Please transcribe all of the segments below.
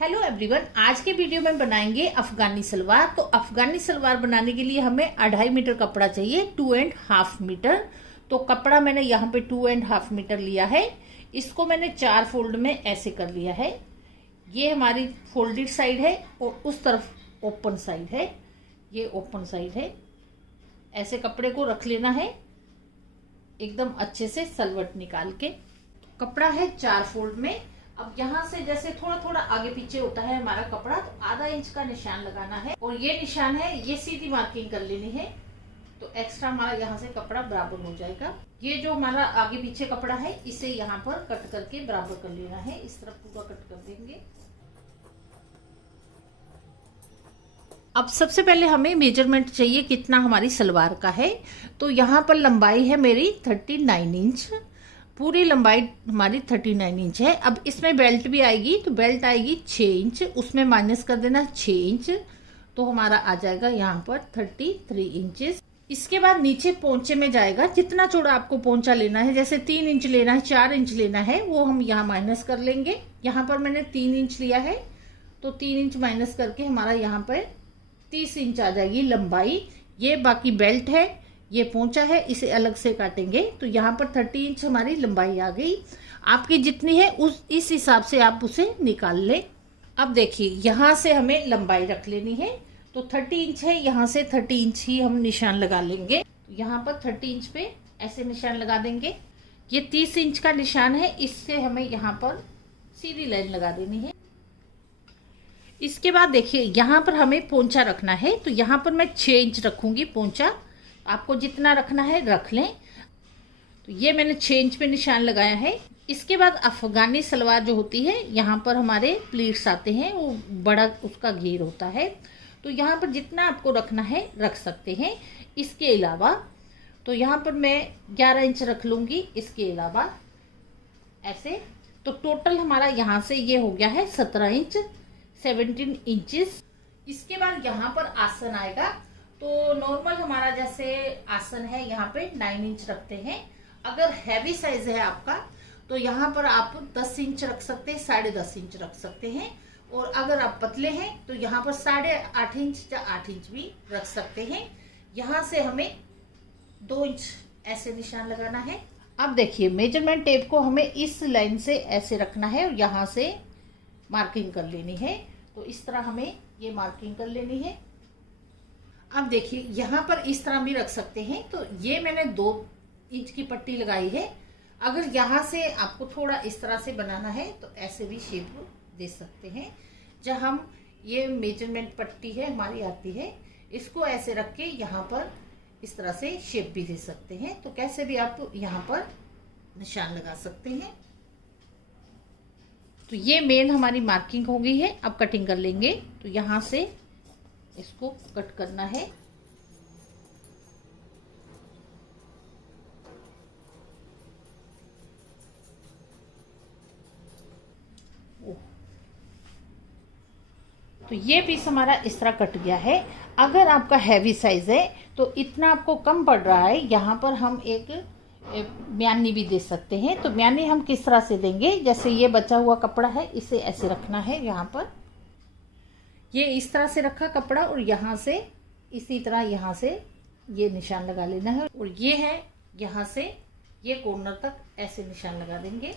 Hello everyone, आज के video में बनाएंगे अफगानी सलवार। तो अफगानी सलवार बनाने के लिए हमें 2.5 मीटर कपड़ा चाहिए, 2.5 मीटर। तो कपड़ा मैंने यहाँ पे 2.5 मीटर लिया है। इसको मैंने 4 फोल्ड में ऐसे कर लिया है। ये हमारी फोल्डेड साइड है और उस तरफ ओपन साइड है। ये ओपन साइड है। ऐसे कपड़े को रख लेना है एकदम अच्छे से सलवट निकाल के। कपड़ा है 4 फोल्ड में। अब यहाँ से जैसे थोड़ा थोड़ा आगे पीछे होता है हमारा कपड़ा, तो आधा इंच का निशान लगाना है और ये निशान है, ये सीधी मार्किंग कर लेनी है। तो एक्स्ट्रा हमारा यहाँ से कपड़ा बराबर हो जाएगा। ये जो हमारा आगे पीछे कपड़ा है इसे यहाँ पर कट करके बराबर कर लेना है। इस तरफ पूरा कट कर देंगे। अब सबसे पहले हमें मेजरमेंट चाहिए कितना हमारी सलवार का है। तो यहाँ पर लंबाई है मेरी 39 इंच। पूरी लंबाई हमारी 39 इंच है। अब इसमें बेल्ट भी आएगी, तो बेल्ट आएगी 6 इंच, उसमें माइनस कर देना 6 इंच, तो हमारा आ जाएगा यहाँ पर 33 इंचेस। इसके बाद नीचे पोंचे में जाएगा, जितना चौड़ा आपको पोंचा लेना है, जैसे 3 इंच लेना है, 4 इंच लेना है, वो हम यहाँ माइनस कर लेंगे। यहाँ पर मैंने 3 इंच लिया है, तो 3 इंच माइनस करके हमारा यहाँ पर 30 इंच आ जाएगी लंबाई। ये बाकी बेल्ट है, ये पोंचा है, इसे अलग से काटेंगे। तो यहाँ पर 30 इंच हमारी लंबाई आ गई। आपकी जितनी है इस हिसाब से आप उसे निकाल लें। अब देखिए यहाँ से हमें लंबाई रख लेनी है। तो 30 इंच है, यहाँ से 30 इंच ही हम निशान लगा लेंगे। यहाँ पर 30 इंच पे ऐसे निशान लगा देंगे। ये 30 इंच का निशान है, इससे हमें यहाँ पर सीधी लाइन लगा देनी है। इसके बाद देखिए यहाँ पर हमें पोंचा रखना है। तो यहाँ पर मैं 6 इंच रखूंगी पोंचा। आपको जितना रखना है रख लें। तो ये मैंने 6 इंच पे निशान लगाया है। इसके बाद अफगानी सलवार जो होती है, यहाँ पर हमारे प्लीट्स आते हैं, वो बड़ा उसका घेर होता है। तो यहाँ पर जितना आपको रखना है रख सकते हैं। इसके अलावा तो यहाँ पर मैं 11 इंच रख लूँगी। इसके अलावा ऐसे तो टोटल हमारा यहाँ से ये हो गया है 17 इंच, 17 इंचेस। इसके बाद यहाँ पर आसन आएगा। तो नॉर्मल हमारा जैसे आसन है यहाँ पे 9 इंच रखते हैं। अगर हैवी साइज है आपका तो यहाँ पर आप 10 इंच रख सकते हैं, 8.5 इंच रख सकते हैं। और अगर आप पतले हैं तो यहाँ पर 8.5 इंच या 8 इंच भी रख सकते हैं। यहाँ से हमें 2 इंच ऐसे निशान लगाना है। अब देखिए मेजरमेंट टेप को हमें इस लाइन से ऐसे रखना है और यहाँ से मार्किंग कर लेनी है। तो इस तरह हमें ये मार्किंग कर लेनी है। अब देखिए यहाँ पर इस तरह भी रख सकते हैं। तो ये मैंने 2 इंच की पट्टी लगाई है। अगर यहाँ से आपको थोड़ा इस तरह से बनाना है तो ऐसे भी शेप दे सकते हैं। जब हम ये मेजरमेंट पट्टी है हमारी आती है, इसको ऐसे रख के यहाँ पर इस तरह से शेप भी दे सकते हैं। तो कैसे भी आप यहाँ पर निशान लगा सकते हैं। तो ये मेन हमारी मार्किंग हो गई है। अब कटिंग कर लेंगे। तो यहाँ से इसको कट करना है। तो ये पीस हमारा इस तरह कट गया है। अगर आपका हैवी साइज है तो इतना आपको कम पड़ रहा है, यहाँ पर हम एक म्यानी भी दे सकते हैं। तो म्यानी हम किस तरह से देंगे, जैसे ये बचा हुआ कपड़ा है इसे ऐसे रखना है। यहाँ पर ये इस तरह से रखा कपड़ा और यहाँ से इसी तरह यहाँ से ये निशान लगा लेना है। और ये है यहाँ से ये कॉर्नर तक ऐसे निशान लगा देंगे।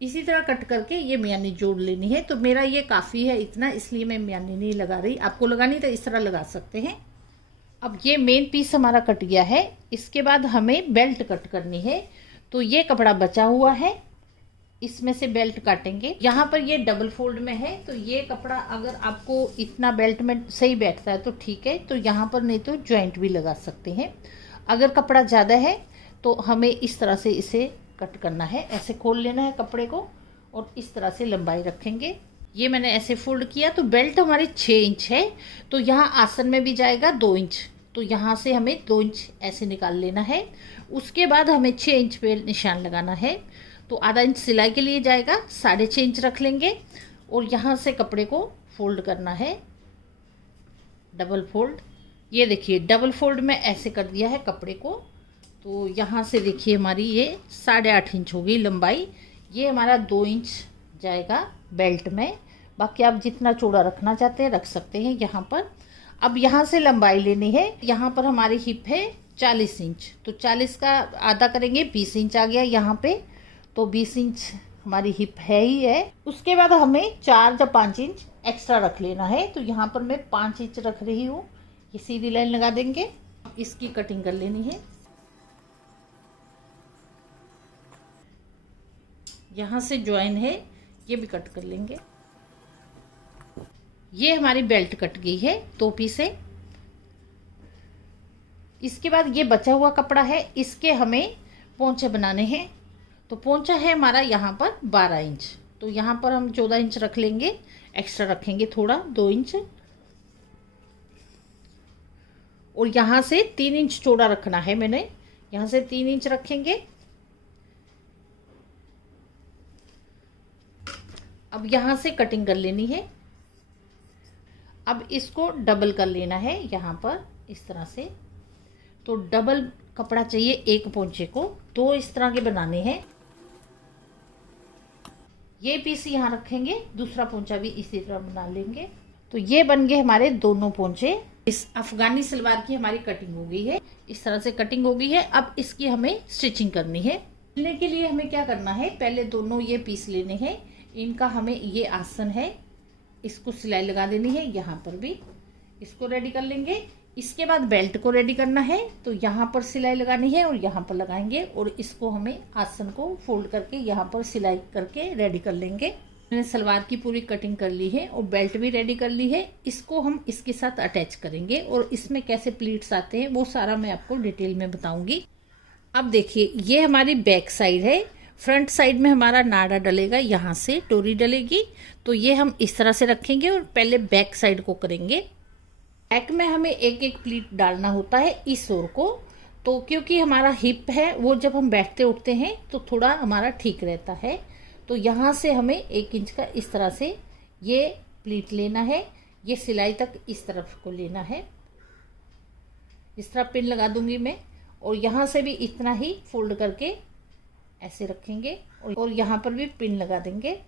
इसी तरह कट करके ये म्यानी जोड़ लेनी है। तो मेरा ये काफ़ी है इतना, इसलिए मैं म्यानी नहीं लगा रही। आपको लगानी तो इस तरह लगा सकते हैं। अब ये मेन पीस हमारा कट गया है। इसके बाद हमें बेल्ट कट करनी है। तो ये कपड़ा बचा हुआ है, इसमें से बेल्ट काटेंगे। यहाँ पर ये डबल फोल्ड में है। तो ये कपड़ा अगर आपको इतना बेल्ट में सही बैठता है तो ठीक है, तो यहाँ पर नहीं तो जॉइंट भी लगा सकते हैं। अगर कपड़ा ज़्यादा है तो हमें इस तरह से इसे कट करना है। ऐसे खोल लेना है कपड़े को और इस तरह से लंबाई रखेंगे। ये मैंने ऐसे फोल्ड किया। तो बेल्ट हमारी 6 इंच है। तो यहाँ आसन में भी जाएगा 2 इंच। तो यहाँ से हमें 2 इंच ऐसे निकाल लेना है। उसके बाद हमें 6 इंच पे निशान लगाना है। तो आधा इंच सिलाई के लिए जाएगा, 6.5 इंच रख लेंगे। और यहाँ से कपड़े को फोल्ड करना है, डबल फोल्ड। ये देखिए डबल फोल्ड में ऐसे कर दिया है कपड़े को। तो यहाँ से देखिए हमारी ये 8.5 इंच हो गई लंबाई। ये हमारा 2 इंच जाएगा बेल्ट में। बाकी आप जितना चौड़ा रखना चाहते हैं रख सकते हैं यहाँ पर। अब यहाँ से लंबाई लेनी है। यहाँ पर हमारी हिप है 40 इंच, तो 40 का आधा करेंगे 20 इंच आ गया यहाँ पे, तो 20 इंच हमारी हिप है ही है। उसके बाद हमें 4 या 5 इंच एक्स्ट्रा रख लेना है, तो यहाँ पर मैं 5 इंच रख रही हूँ। ये सीधी लाइन लगा देंगे, इसकी कटिंग कर लेनी है। यहाँ से ज्वाइन है, ये भी कट कर लेंगे। ये हमारी बेल्ट कट गई है 2 पीस है। इसके बाद ये बचा हुआ कपड़ा है, इसके हमें पोंचे बनाने हैं। तो पोंचा है हमारा यहाँ पर 12 इंच, तो यहाँ पर हम 14 इंच रख लेंगे, एक्स्ट्रा रखेंगे थोड़ा 2 इंच। और यहाँ से 3 इंच चौड़ा रखना है मैंने, यहाँ से 3 इंच रखेंगे। अब यहाँ से कटिंग कर लेनी है। अब इसको डबल कर लेना है यहाँ पर इस तरह से। तो डबल कपड़ा चाहिए एक पोंचे को, 2 इस तरह के बनाने हैं। ये पीस यहाँ रखेंगे, दूसरा पोंचा भी इसी तरह बना लेंगे। तो ये बन गए हमारे दोनों पोंचे। इस अफगानी सलवार की हमारी कटिंग हो गई है, इस तरह से कटिंग हो गई है। अब इसकी हमें स्टिचिंग करनी है। सिलने के लिए हमें क्या करना है, पहले दोनों ये पीस लेने हैं, इनका हमें ये आसन है, इसको सिलाई लगा देनी है। यहाँ पर भी इसको रेडी कर लेंगे। इसके बाद बेल्ट को रेडी करना है, तो यहाँ पर सिलाई लगानी है और यहाँ पर लगाएंगे, और इसको हमें आसन को फोल्ड करके यहाँ पर सिलाई करके रेडी कर लेंगे। मैंने सलवार की पूरी कटिंग कर ली है और बेल्ट भी रेडी कर ली है। इसको हम इसके साथ अटैच करेंगे और इसमें कैसे प्लीट्स आते हैं वो सारा मैं आपको डिटेल में बताऊंगी। अब देखिए, ये हमारी बैक साइड है। फ्रंट साइड में हमारा नाड़ा डलेगा, यहाँ से डोरी डलेगी, तो ये हम इस तरह से रखेंगे और पहले बैक साइड को करेंगे। बैक में हमें एक एक प्लीट डालना होता है इस ओर को, तो क्योंकि हमारा हिप है वो जब हम बैठते उठते हैं तो थोड़ा हमारा ठीक रहता है। तो यहाँ से हमें 1 इंच का इस तरह से ये प्लीट लेना है, ये सिलाई तक इस तरफ को लेना है। इस तरह पिन लगा दूंगी मैं, और यहाँ से भी इतना ही फोल्ड करके ऐसे रखेंगे और यहाँ पर भी पिन लगा देंगे।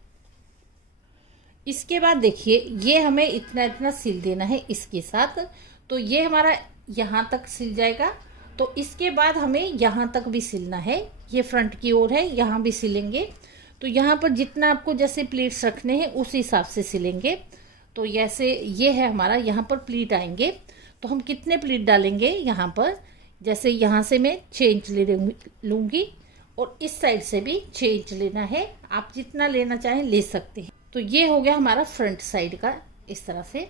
इसके बाद देखिए, ये हमें इतना इतना सिल देना है इसके साथ, तो ये हमारा यहाँ तक सिल जाएगा। तो इसके बाद हमें यहाँ तक भी सिलना है, ये फ्रंट की ओर है, यहाँ भी सिलेंगे। तो यहाँ पर जितना आपको जैसे प्लीट्स रखने हैं उस हिसाब से सिलेंगे। तो जैसे ये है हमारा, यहाँ पर प्लीट आएंगे, तो हम कितने प्लीट डालेंगे यहाँ पर, जैसे यहाँ से मैं 6 इंच ले लूँगी और इस साइड से भी 6 इंच लेना है। आप जितना लेना चाहें ले सकते हैं। तो ये हो गया हमारा फ्रंट साइड का इस तरह से।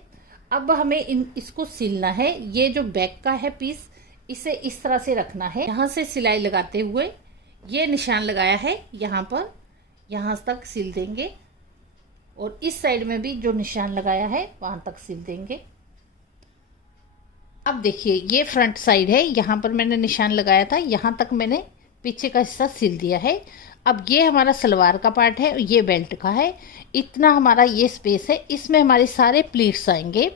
अब हमें इसको सिलना है। ये जो बैक का है पीस, इसे इस तरह से रखना है। यहाँ से सिलाई लगाते हुए ये निशान लगाया है यहाँ पर, यहाँ तक सिल देंगे, और इस साइड में भी जो निशान लगाया है वहाँ तक सिल देंगे। अब देखिए, ये फ्रंट साइड है, यहाँ पर मैंने निशान लगाया था, यहाँ तक मैंने पीछे का हिस्सा सिल दिया है। अब ये हमारा सलवार का पार्ट है, ये बेल्ट का है। इतना हमारा ये स्पेस है, इसमें हमारे सारे प्लीट्स आएंगे।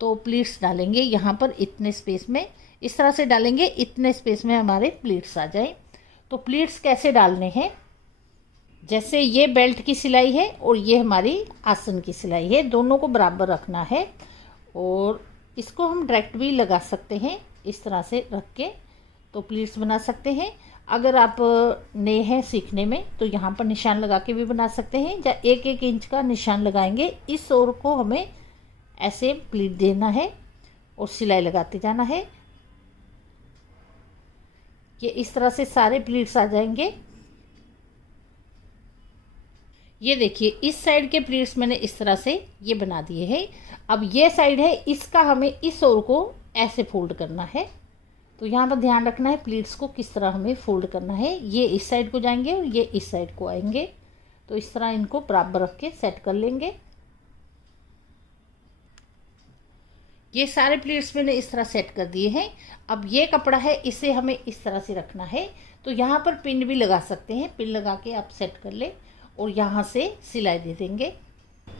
तो प्लीट्स डालेंगे यहाँ पर इतने स्पेस में, इस तरह से डालेंगे, इतने स्पेस में हमारे प्लीट्स आ जाए। तो प्लीट्स कैसे डालने हैं, जैसे ये बेल्ट की सिलाई है और ये हमारी आसन की सिलाई है, दोनों को बराबर रखना है। और इसको हम डायरेक्ट भी लगा सकते हैं, इस तरह से रख के तो प्लीट्स बना सकते हैं। अगर आप नए हैं सीखने में तो यहाँ पर निशान लगा के भी बना सकते हैं, या 1-1 इंच का निशान लगाएंगे। इस ओर को हमें ऐसे प्लीट देना है और सिलाई लगाते जाना है। ये इस तरह से सारे प्लीट्स आ जाएंगे। ये देखिए, इस साइड के प्लीट्स मैंने इस तरह से ये बना दिए हैं। अब ये साइड है, इसका हमें इस ओर को ऐसे फोल्ड करना है। तो यहाँ पर ध्यान रखना है प्लीट्स को किस तरह हमें फोल्ड करना है। ये इस साइड को जाएंगे और ये इस साइड को आएंगे, तो इस तरह इनको बराबर रख के सेट कर लेंगे। ये सारे प्लीट्स मैंने इस तरह सेट कर दिए हैं। अब ये कपड़ा है, इसे हमें इस तरह से रखना है। तो यहाँ पर पिन भी लगा सकते हैं, पिन लगा के आप सेट कर ले और यहाँ से सिलाई दे देंगे।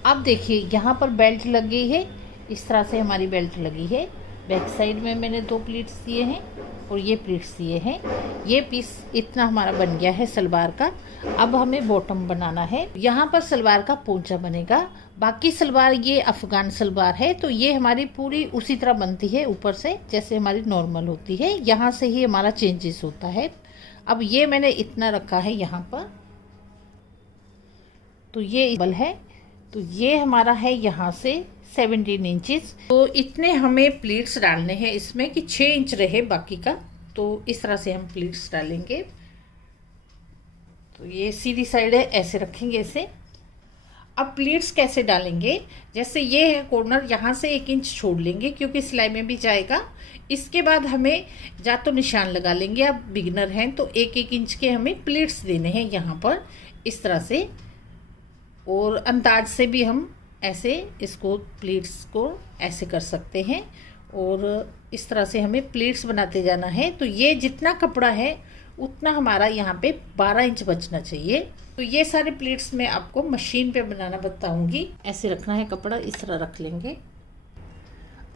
अब देखिए, यहाँ पर बेल्ट लग गई है, इस तरह से हमारी बेल्ट लगी है। बैक साइड में मैंने 2 प्लीट्स दिए हैं और ये प्लीट्स दिए हैं। ये पीस इतना हमारा बन गया है सलवार का। अब हमें बॉटम बनाना है। यहाँ पर सलवार का पोंचा बनेगा, बाकी सलवार ये अफ़गान सलवार है, तो ये हमारी पूरी उसी तरह बनती है ऊपर से जैसे हमारी नॉर्मल होती है, यहाँ से ही हमारा चेंजेस होता है। अब ये मैंने इतना रखा है यहाँ पर, तो ये बल है, तो ये हमारा है यहाँ से 17 इंचेस। तो इतने हमें प्लीट्स डालने हैं इसमें कि 6 इंच रहे बाकी का, तो इस तरह से हम प्लीट्स डालेंगे। तो ये सीधी साइड है, ऐसे रखेंगे इसे। अब प्लीट्स कैसे डालेंगे, जैसे ये है कॉर्नर, यहाँ से 1 इंच छोड़ लेंगे क्योंकि सिलाई में भी जाएगा। इसके बाद हमें या तो निशान लगा लेंगे, अब बिगिनर हैं तो 1-1 इंच के हमें प्लीट्स देने हैं यहाँ पर इस तरह से, और अंदाज से भी हम ऐसे इसको प्लीट्स को ऐसे कर सकते हैं, और इस तरह से हमें प्लीट्स बनाते जाना है। तो ये जितना कपड़ा है उतना हमारा यहाँ पे 12 इंच बचना चाहिए। तो ये सारे प्लीट्स मैं आपको मशीन पे बनाना बताऊंगी। ऐसे रखना है कपड़ा, इस तरह रख लेंगे।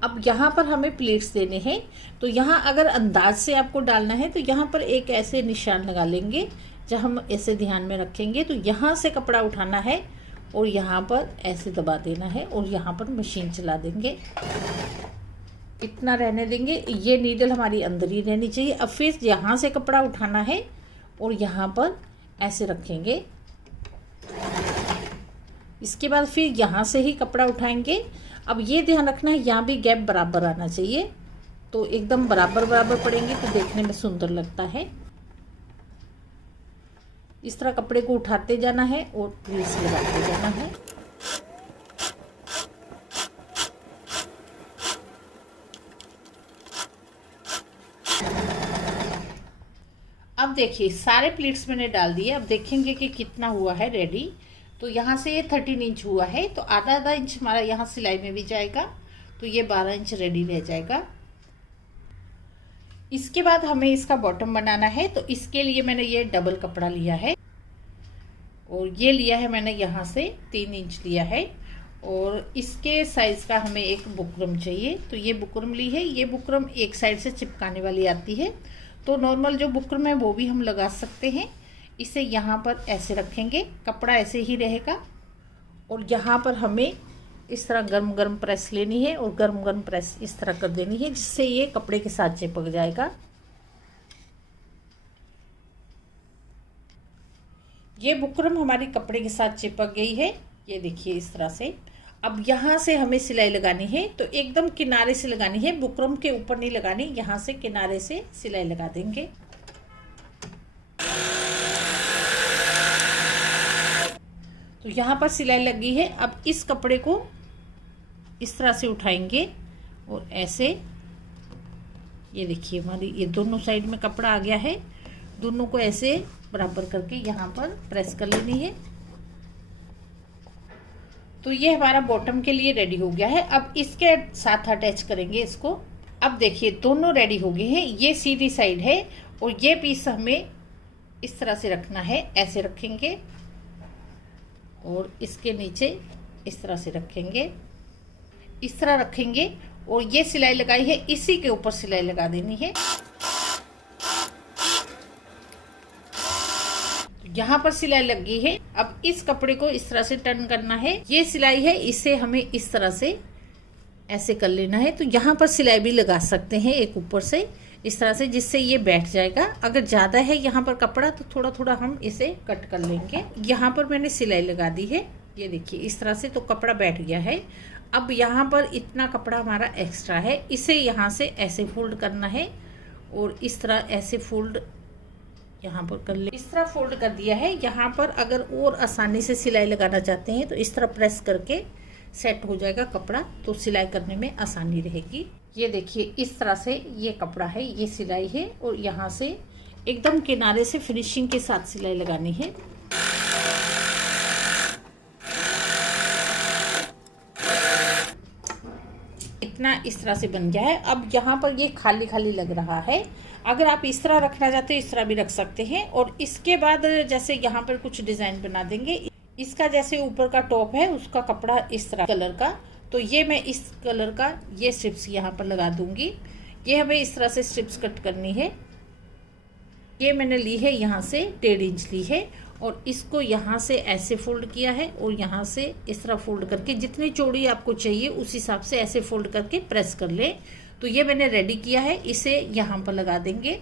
अब यहाँ पर हमें प्लीट्स देने हैं, तो यहाँ अगर अंदाज से आपको डालना है तो यहाँ पर एक ऐसे निशान लगा लेंगे, जब हम ऐसे ध्यान में रखेंगे तो यहाँ से कपड़ा उठाना है और यहाँ पर ऐसे दबा देना है और यहाँ पर मशीन चला देंगे। इतना रहने देंगे, ये नीडल हमारी अंदर ही रहनी चाहिए। अब फिर यहाँ से कपड़ा उठाना है और यहाँ पर ऐसे रखेंगे। इसके बाद फिर यहाँ से ही कपड़ा उठाएंगे। अब ये ध्यान रखना है यहाँ भी गैप बराबर आना चाहिए, तो एकदम बराबर बराबर पड़ेंगे तो देखने में सुंदर लगता है। इस तरह कपड़े को उठाते जाना है और प्लीट्स लगाते जाना है। अब देखिए सारे प्लीट्स मैंने डाल दिए। अब देखेंगे कि कितना हुआ है रेडी। तो यहाँ से ये 13 इंच हुआ है, तो आधा आधा इंच हमारा यहाँ सिलाई में भी जाएगा, तो ये 12 इंच रेडी रह जाएगा। इसके बाद हमें इसका बॉटम बनाना है, तो इसके लिए मैंने ये डबल कपड़ा लिया है और ये लिया है मैंने यहाँ से 3 इंच लिया है, और इसके साइज का हमें एक बुकरम चाहिए। तो ये बुकरम ली है। ये बुकरम एक साइड से चिपकाने वाली आती है, तो नॉर्मल जो बुकरम है वो भी हम लगा सकते हैं। इसे यहाँ पर ऐसे रखेंगे, कपड़ा ऐसे ही रहेगा, और यहाँ पर हमें इस तरह गर्म गर्म प्रेस लेनी है और गर्म गर्म प्रेस इस तरह कर देनी है, जिससे ये कपड़े के साथ चिपक जाएगा। ये बुकरम हमारी कपड़े के साथ चिपक गई है, ये देखिए इस तरह से। अब यहाँ से हमें सिलाई लगानी है, तो एकदम किनारे से लगानी है, बुकरम के ऊपर नहीं लगानी, यहाँ से किनारे से सिलाई लगा देंगे। तो यहाँ पर सिलाई लगी है। अब इस कपड़े को इस तरह से उठाएंगे और ऐसे, ये देखिए हमारी ये दोनों साइड में कपड़ा आ गया है, दोनों को ऐसे बराबर करके यहाँ पर प्रेस कर लेनी है। तो ये हमारा बॉटम के लिए रेडी हो गया है। अब इसके साथ अटैच करेंगे इसको। अब देखिए दोनों रेडी हो गए हैं। ये सीधी साइड है और ये पीस हमें इस तरह से रखना है, ऐसे रखेंगे और इसके नीचे इस तरह से रखेंगे, इस तरह रखेंगे, और ये सिलाई लगाई है इसी के ऊपर सिलाई लगा देनी है। यहाँ पर सिलाई लग गई है। अब इस कपड़े को इस तरह से टर्न करना है। ये सिलाई है, इसे हमें इस तरह से ऐसे कर लेना है। तो यहाँ पर सिलाई भी लगा सकते हैं एक ऊपर से इस तरह से, जिससे ये बैठ जाएगा। अगर ज़्यादा है यहाँ पर कपड़ा तो थोड़ा थोड़ा हम इसे कट कर लेंगे। यहाँ पर मैंने सिलाई लगा दी है, ये देखिए इस तरह से, तो कपड़ा बैठ गया है। अब यहाँ पर इतना कपड़ा हमारा एक्स्ट्रा है, इसे यहाँ से ऐसे फोल्ड करना है और इस तरह ऐसे फोल्ड यहाँ पर कर ले। इस तरह फोल्ड कर दिया है। यहाँ पर अगर और आसानी से सिलाई लगाना चाहते हैं तो इस तरह प्रेस करके सेट हो जाएगा कपड़ा, तो सिलाई करने में आसानी रहेगी। ये देखिए इस तरह से ये कपड़ा है, ये सिलाई है, और यहाँ से एकदम किनारे से फिनिशिंग के साथ सिलाई लगानी है। इतना इस तरह से बन गया है। अब यहाँ पर ये खाली खाली लग रहा है, अगर आप इस तरह रखना चाहते हैं इस तरह भी रख सकते हैं। और इसके बाद जैसे यहाँ पर कुछ डिजाइन बना देंगे। इसका जैसे ऊपर का टॉप है उसका कपड़ा इस तरह कलर का, तो ये मैं इस कलर का ये स्ट्रिप्स यहाँ पर लगा दूंगी। ये हमें इस तरह से स्ट्रिप्स कट करनी है। ये मैंने ली है यहाँ से 1.5 इंच ली है, और इसको यहाँ से ऐसे फोल्ड किया है और यहाँ से इस तरह फोल्ड करके जितनी चौड़ी आपको चाहिए उस हिसाब से ऐसे फोल्ड करके प्रेस कर ले। तो ये मैंने रेडी किया है, इसे यहाँ पर लगा देंगे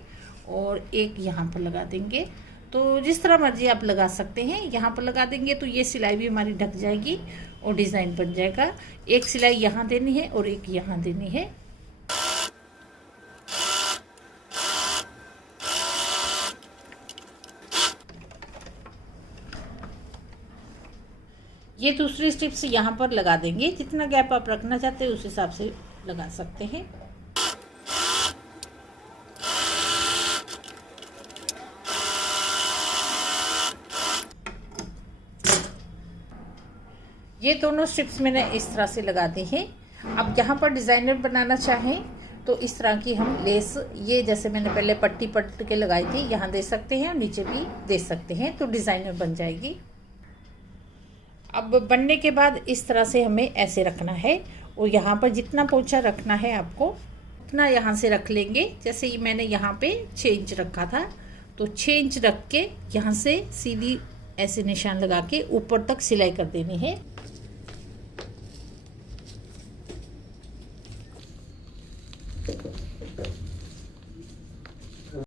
और एक यहाँ पर लगा देंगे। तो जिस तरह मर्जी आप लगा सकते हैं, यहाँ पर लगा देंगे तो ये सिलाई भी हमारी ढक जाएगी और डिज़ाइन बन जाएगा। एक सिलाई यहाँ देनी है और एक यहाँ देनी है। ये दूसरी स्टिप्स यहाँ पर लगा देंगे, जितना गैप आप रखना चाहते हैं उस हिसाब से लगा सकते हैं। ये दोनों स्ट्रिप्स मैंने इस तरह से लगा दी हैं। अब यहाँ पर डिज़ाइनर बनाना चाहें तो इस तरह की हम लेस, ये जैसे मैंने पहले पट्टी पट के लगाई थी, यहाँ दे सकते हैं और नीचे भी दे सकते हैं, तो डिज़ाइनर बन जाएगी। अब बनने के बाद इस तरह से हमें ऐसे रखना है और यहाँ पर जितना पोंछा रखना है आपको उतना यहाँ से रख लेंगे। जैसे ही मैंने यहाँ पे 6 इंच रखा था तो 6 इंच रख के यहाँ से सीधी ऐसे निशान लगा के ऊपर तक सिलाई कर देनी है।